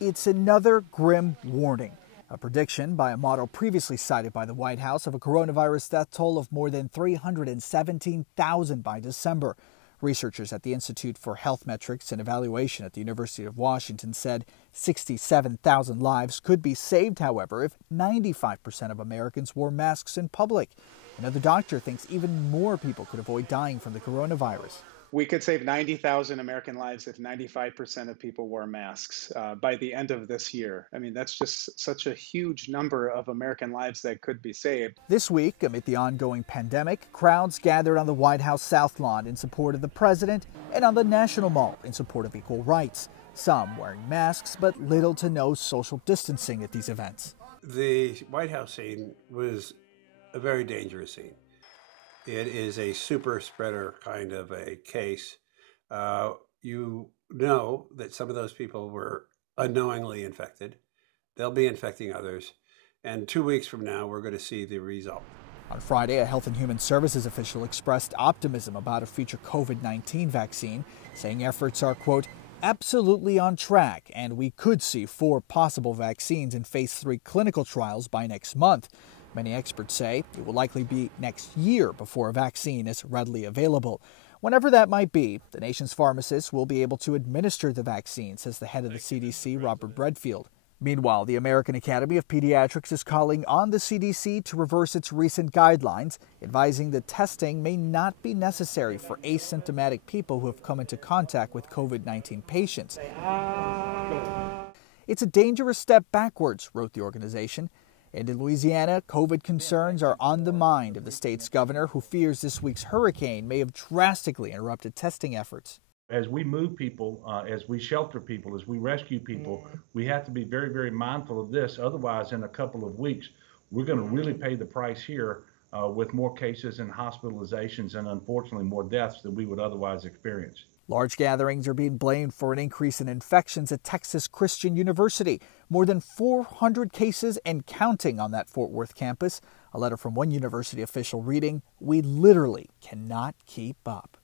It's another grim warning. A prediction by a model previously cited by the White House of a coronavirus death toll of more than 317,000 by December. Researchers at the Institute for Health Metrics and Evaluation at the University of Washington said 67,000 lives could be saved, however, if 95% of Americans wore masks in public. Another doctor thinks even more people could avoid dying from the coronavirus. We could save 90,000 American lives if 95% of people wore masks by the end of this year. I mean, that's just such a huge number of American lives that could be saved. This week, amid the ongoing pandemic, crowds gathered on the White House South Lawn in support of the president and on the National Mall in support of equal rights. Some wearing masks, but little to no social distancing at these events. The White House scene was a very dangerous scene. It is a super spreader kind of a case. You know that some of those people were unknowingly infected. They'll be infecting others. And 2 weeks from now, we're going to see the result. On Friday, a Health and Human Services official expressed optimism about a future COVID-19 vaccine, saying efforts are, quote, absolutely on track, and we could see 4 possible vaccines in phase 3 clinical trials by next month. Many experts say it will likely be next year before a vaccine is readily available. Whenever that might be, the nation's pharmacists will be able to administer the vaccine, says the head of the CDC, Robert Redfield. Meanwhile, the American Academy of Pediatrics is calling on the CDC to reverse its recent guidelines, advising that testing may not be necessary for asymptomatic people who have come into contact with COVID-19 patients. It's a dangerous step backwards, wrote the organization. And in Louisiana, COVID concerns are on the mind of the state's governor, who fears this week's hurricane may have drastically interrupted testing efforts. As we move people, as we shelter people, as we rescue people, we have to be very, very mindful of this. Otherwise, in a couple of weeks, we're going to really pay the price here with more cases and hospitalizations and, unfortunately, more deaths than we would otherwise experience. Large gatherings are being blamed for an increase in infections at Texas Christian University. More than 400 cases and counting on that Fort Worth campus. A letter from one university official reading, "We literally cannot keep up."